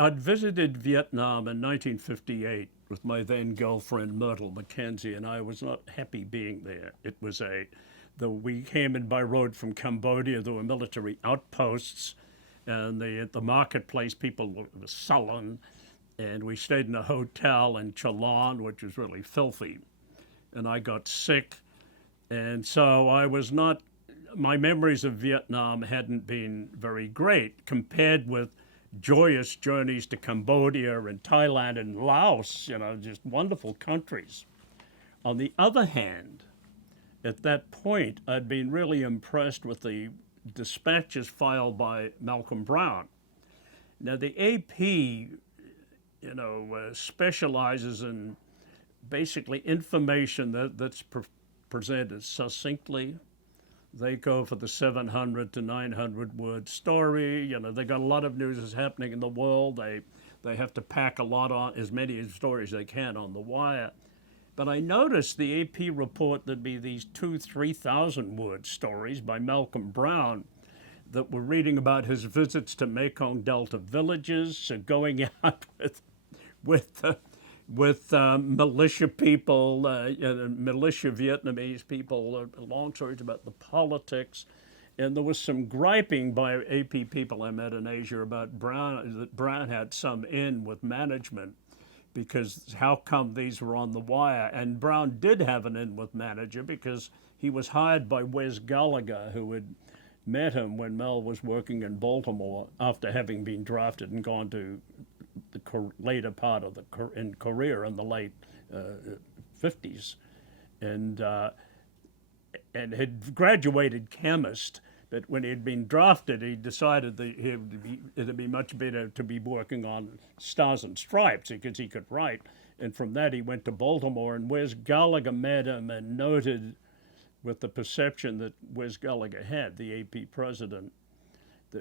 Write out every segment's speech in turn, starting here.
I'd visited Vietnam in 1958 with my then girlfriend Myrtle Mackenzie, and I was not happy being there. We came in by road from Cambodia. There were military outposts, and at the marketplace people were sullen, and we stayed in a hotel in Chalon, which was really filthy, and I got sick, and so I was not. My memories of Vietnam hadn't been very great compared with joyous journeys to Cambodia and Thailand and Laos, just wonderful countries. On the other hand, at that point, I'd been really impressed with the dispatches filed by Malcolm Brown. Now, the AP, specializes in basically information that's presented succinctly. They go for the 700 to 900 word story. They got a lot of news that's happening in the world. They have to pack a lot on, as many stories they can on the wire. But I noticed the AP report there'd be these 3,000 word stories by Malcolm Brown that were reading about his visits to Mekong Delta villages, going out with militia people, militia Vietnamese people, long stories about the politics. And there was some griping by AP people I met in Asia about that Brown had some in with management, because how come these were on the wire? And Brown did have an in with manager because he was hired by Wes Gallagher, who had met him when Mel was working in Baltimore after having been drafted and gone to the later part of in Korea in the late 50s, and had graduated chemist. But when he had been drafted, he decided that it'd be much better to be working on Stars and Stripes because he could write. And from that, he went to Baltimore, and Wes Gallagher met him and noted, with the perception that Wes Gallagher had, the AP president,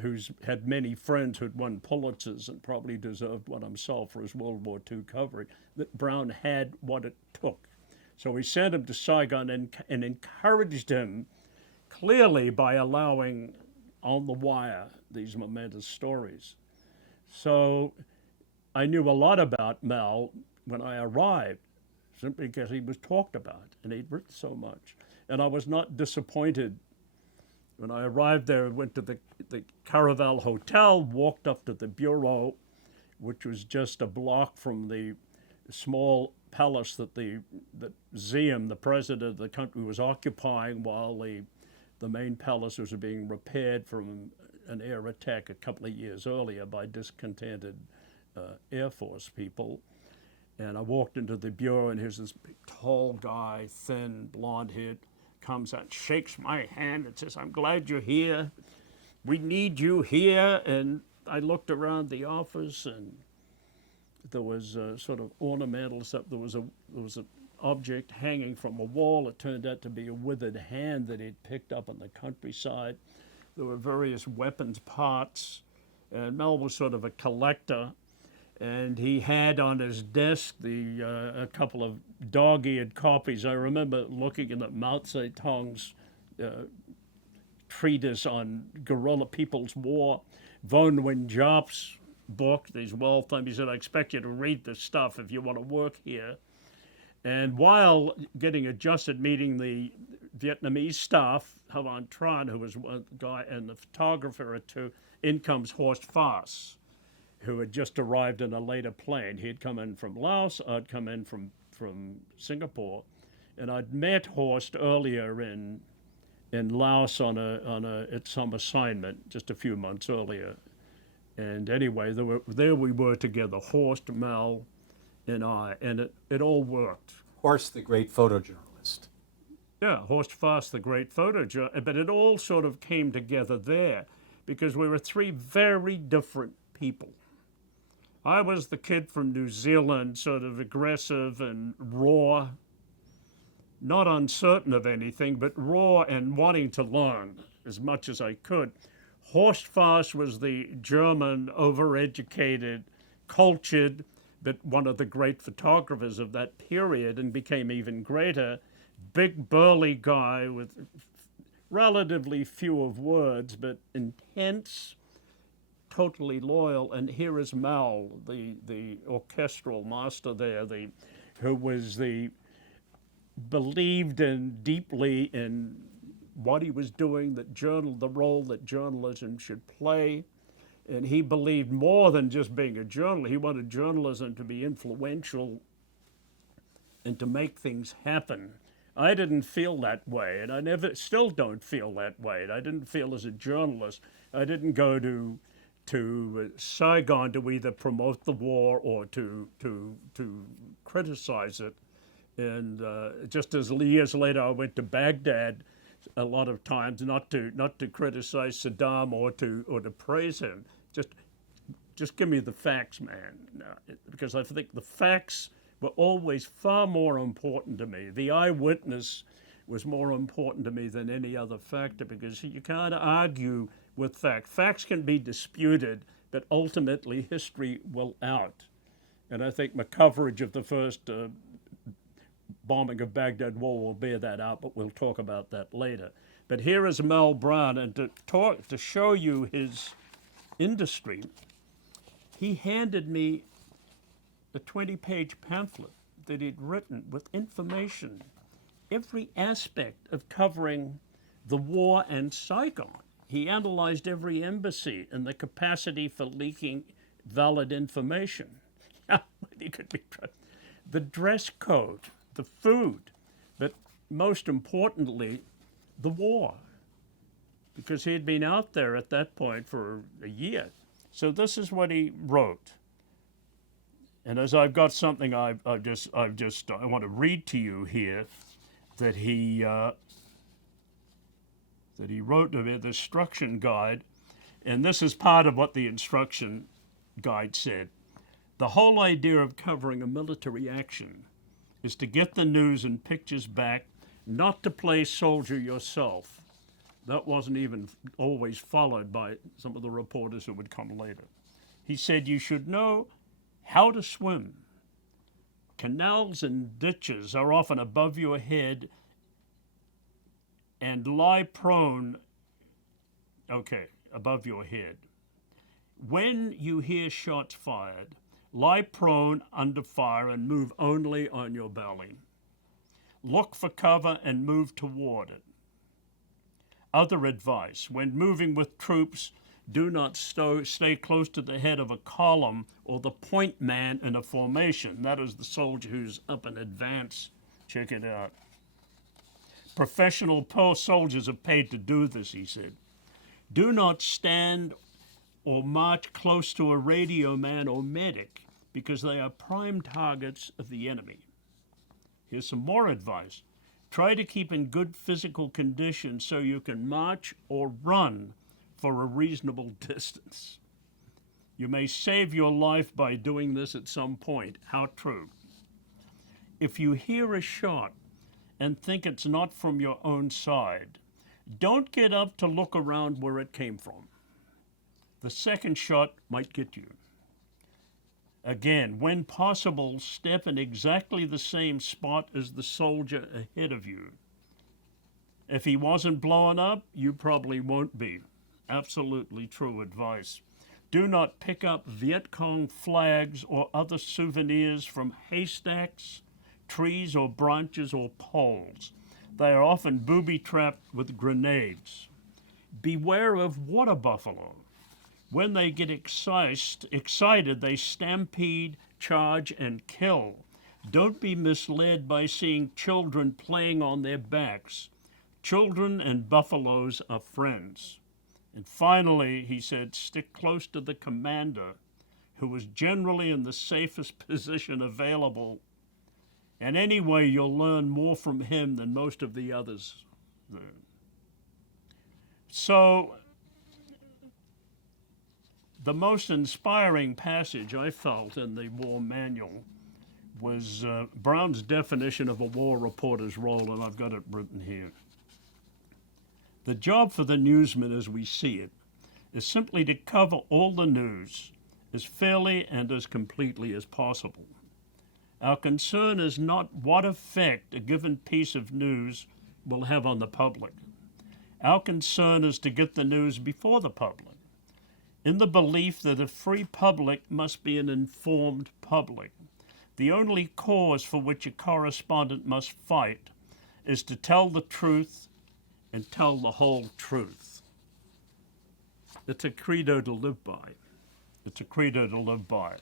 who's had many friends who'd won Pulitzers and probably deserved one himself for his World War II coverage, that Brown had what it took. So he sent him to Saigon and encouraged him clearly by allowing on the wire these momentous stories. So I knew a lot about Mel when I arrived, simply because he was talked about and he'd written so much. And I was not disappointed. When I arrived there, I went to the Caravel Hotel, walked up to the bureau, which was just a block from the small palace that Ziem, the president of the country, was occupying while the main palace was being repaired from an air attack a couple of years earlier by discontented Air Force people. And I walked into the bureau, and here's this big, tall guy, thin, blonde-haired, comes out, shakes my hand, and says, "I'm glad you're here. We need you here." And I looked around the office, and there was a sort of ornamental stuff. There was an object hanging from a wall. It turned out to be a withered hand that he'd picked up on the countryside. There were various weapons parts, and Mel was sort of a collector. And he had on his desk a couple of dog-eared copies. I remember looking at Mao Zedong's treatise on guerrilla people's war, Von Winjop's book, these well-thumbed. He said, "I expect you to read this stuff if you want to work here." And while getting adjusted, meeting the Vietnamese staff, Havan Tran, who was one guy, and the photographer or two, in comes Horst Fass, who had just arrived in a later plane. He had come in from Laos, I'd come in from Singapore, and I'd met Horst earlier in Laos at some assignment just a few months earlier. And anyway, there we were together, Horst, Mel, and I, and it all worked. Horst, the great photojournalist. Yeah, Horst Fass, the great photojournalist, but it all sort of came together there because we were three very different people. I was the kid from New Zealand, sort of aggressive and raw, not uncertain of anything, but raw and wanting to learn as much as I could. Horst Fass was the German, overeducated, cultured, but one of the great photographers of that period, and became even greater, big burly guy with relatively few of words, but intense, totally loyal. And here is Mal, the orchestral master there, who was believed in deeply in what he was doing, the role that journalism should play. And he believed more than just being a journalist. He wanted journalism to be influential and to make things happen. I didn't feel that way, and I still don't feel that way. I didn't feel as a journalist. I didn't go to Saigon to either promote the war or to criticize it. And just as years later, I went to Baghdad a lot of times, not to criticize Saddam or to praise him. Just give me the facts, man, because I think the facts were always far more important to me. The eyewitness was more important to me than any other factor, because you can't argue with facts. Facts can be disputed, but ultimately history will out. And I think my coverage of the first bombing of Baghdad war will bear that out, but we'll talk about that later. But here is Mel Brown, and to show you his industry, he handed me a 20-page pamphlet that he'd written with information, every aspect of covering the war and Saigon. He analyzed every embassy and the capacity for leaking valid information. He could be the dress code, the food, but most importantly, the war, because he had been out there at that point for a year. So this is what he wrote. And as I've got something I want to read to you here that he wrote of the instruction guide, and this is part of what the instruction guide said. The whole idea of covering a military action is to get the news and pictures back, not to play soldier yourself. That wasn't even always followed by some of the reporters who would come later. He said you should know how to swim. Canals and ditches are often above your head, and lie prone, above your head. When you hear shots fired, lie prone under fire and move only on your belly. Look for cover and move toward it. Other advice: when moving with troops, do not stay close to the head of a column or the point man in a formation. That is the soldier who's up in advance. Check it out. Professional soldiers are paid to do this, he said. Do not stand or march close to a radio man or medic, because they are prime targets of the enemy. Here's some more advice. Try to keep in good physical condition so you can march or run for a reasonable distance. You may save your life by doing this at some point. How true. If you hear a shot and think it's not from your own side, don't get up to look around where it came from. The second shot might get you. Again, when possible, step in exactly the same spot as the soldier ahead of you. If he wasn't blowing up, you probably won't be. Absolutely true advice. Do not pick up Viet Cong flags or other souvenirs from haystacks, trees or branches or poles. They are often booby-trapped with grenades. Beware of water buffalo. When they get excited, they stampede, charge, and kill. Don't be misled by seeing children playing on their backs. Children and buffaloes are friends. And finally, he said, stick close to the commander, who is generally in the safest position available. And anyway, you'll learn more from him than most of the others. So, the most inspiring passage I felt in the war manual was Brown's definition of a war reporter's role, and I've got it written here. The job for the newsman as we see it is simply to cover all the news as fairly and as completely as possible. Our concern is not what effect a given piece of news will have on the public. Our concern is to get the news before the public. in the belief that a free public must be an informed public. The only cause for which a correspondent must fight is to tell the truth and tell the whole truth. It's a credo to live by. It's a credo to live by.